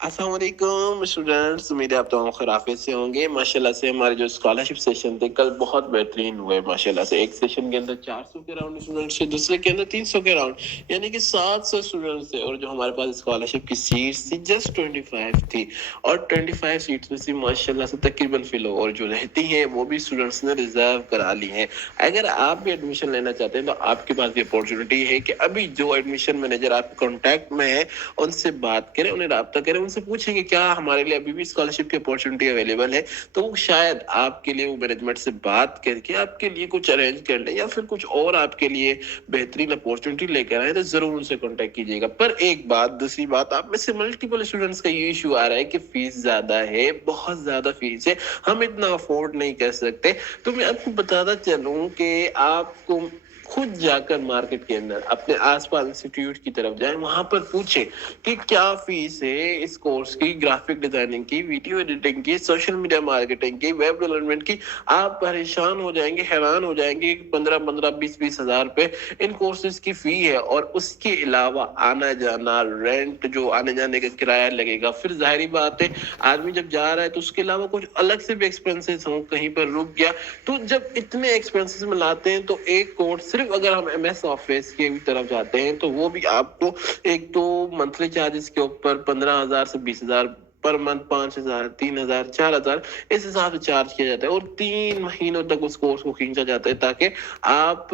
अस्सलाम वालेकुम स्टूडेंट्स, उम्मीद है आप तमाम खैरियत से होंगे। माशाल्लाह से हमारे जो स्कॉलरशिप सेशन थे कल बहुत बेहतरीन हुए। माशाल्लाह से एक सेशन के अंदर 400 के राउंड स्टूडेंट्स थे, दूसरे के अंदर 300 के राउंड, यानी कि 700 स्टूडेंट्स थे। और जो हमारे पास स्कॉलरशिप की सीट्स थी जस्ट 25 थी, और 25 सीट्स में से माशाल्लाह से तकरीबन फिल और जो रहती हैं वो भी स्टूडेंट्स ने रिजर्व करा ली हैं। अगर आप भी एडमिशन लेना चाहते हैं तो आपके पास ये अपॉर्चुनिटी है कि अभी जो एडमिशन मैनेजर आपके कॉन्टैक्ट में है उनसे बात करें, उन्हें राब्ता करें, उनसे पूछें कि क्या हमारे लिए अभी भी स्कॉलरशिप की अपॉर्चुनिटी अवेलेबल है। तो वो शायद आपके लिए वो मैनेजमेंट से बात करके आपके लिए कुछ अरेंज कर ले, या फिर कुछ और आपके लिए बेहतरीन अपॉर्चुनिटी लेकर आए, तो जरूर उनसे कांटेक्ट कीजिएगा। पर एक बात, दूसरी बात, आप में से मल्टीपल स्टूडेंट्स का ये इशू आ रहा है कि फीस ज्यादा है, बहुत ज्यादा फीस है, हम इतना अफोर्ड नहीं कर सकते। तो मैं आपको बताता चलूं कि आपको खुद जाकर मार्केट के अंदर अपने आसपास इंस्टीट्यूट की तरफ जाएं, वहां पर पूछें कि क्या फीस है इस कोर्स की, ग्राफिक डिजाइनिंग की, वीडियो एडिटिंग की, सोशल मीडिया मार्केटिंग की, वेब डेवलपमेंट की। आप परेशान हो जाएंगे, हैरान हो जाएंगे। 15-15, 20-20 हजार रुपए इन कोर्सेज की फी है, और उसके अलावा आना जाना, रेंट, जो आने जाने का किराया लगेगा। फिर जाहिर बात है आदमी जब जा रहा है तो उसके अलावा कुछ अलग से भी एक्सपेंसेस हो, कहीं पर रुक गया, तो जब इतने एक्सपेंसेस में लाते हैं तो एक कोर्स सिर्फ अगर हम एमएस ऑफिस की तरफ जाते हैं तो वो भी आपको एक तो मंथली चार्जेस के ऊपर 15,000 से 20,000 पर मंथ, 5,000, 3,000, 4,000 इस हिसाब से चार्ज किया जाता है, और 3 महीनों तक उस कोर्स को खींचा जाता है ताकि आप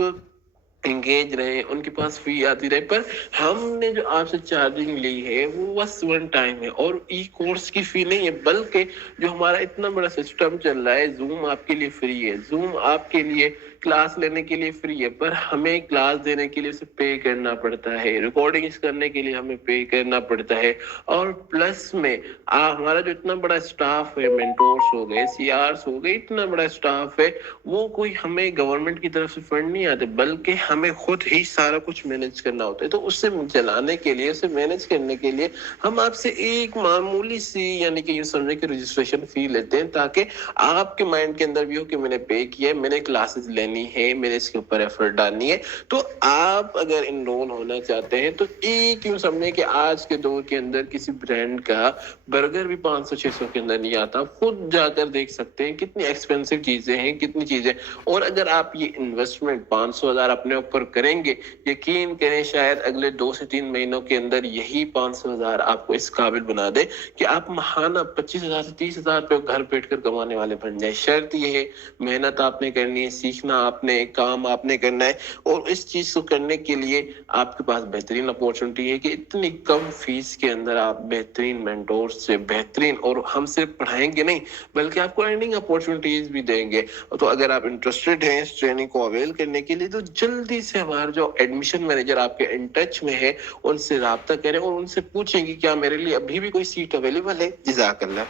एंगेज रहे, उनके पास फी आती रहे। पर हमने जो आपसे चार्जिंग ली है वो बस वन टाइम है, और ई कोर्स की फी नहीं है, बल्कि जो हमारा इतना बड़ा सिस्टम चल रहा है, जूम आपके लिए फ्री है, जूम आपके लिए क्लास लेने के लिए फ्री है, पर हमें क्लास देने के लिए उसे पे करना पड़ता है, रिकॉर्डिंग्स करने के लिए हमें पे करना पड़ता है। और प्लस में हमारा जो इतना बड़ा स्टाफ है, मेंटोर्स हो गए, सीआरस हो गए, इतना बड़ा स्टाफ है, वो कोई हमें गवर्नमेंट की तरफ से फंड नहीं आते, बल्कि हमें खुद ही सारा कुछ मैनेज करना होता है। तो उससे चलाने के लिए, उसे मैनेज करने के लिए हम आपसे एक मामूली सी, यानी कि यूं समझे कि रजिस्ट्रेशन फी लेते हैं, ताकि आपके माइंड के अंदर भी हो कि मैंने पे किया है, मैंने क्लासेस लेनी है, मैंने इसके ऊपर एफर्ट डालनी है। तो आप अगर इनरोल होना चाहते हैं तो एक यूं समझे कि आज के दौर के अंदर किसी ब्रांड का बर्गर भी 500-600 के अंदर नहीं आता। खुद जाकर देख सकते हैं कितनी एक्सपेंसिव चीजें हैं, कितनी चीजें। और अगर आप ये इन्वेस्टमेंट 500,000 अपने ऊपर करेंगे, यकीन करें शायद अगले 2 से 3 महीनों के अंदर यही 500,000 आपको इस काबिल बना दे कि आप महाना 25,000 से 30,000 रुपये घर बैठ कर कमाने वाले बन जाए। शर्त ये है, मेहनत आपने करनी है, सीखना आपने, काम आपने करना है, और इस चीज को करने के लिए आपके पास बेहतरीन अपॉर्चुनिटी है कि इतनी कम फीस के अंदर आप बेहतरीन मेंटोर से बेहतरीन, और हम सिर्फ पढ़ाएंगे नहीं बल्कि आपको अर्निंग अपॉर्चुनिटीज भी देंगे। तो अगर आप इंटरेस्टेड हैं इस ट्रेनिंग को अवेल करने के लिए, तो जल्दी से हमारा जो एडमिशन मैनेजर आपके इन टच में है उनसे राब्ता करें, और उनसे पूछें कि क्या मेरे लिए अभी भी कोई सीट अवेलेबल है। जज़ाकल्लाह।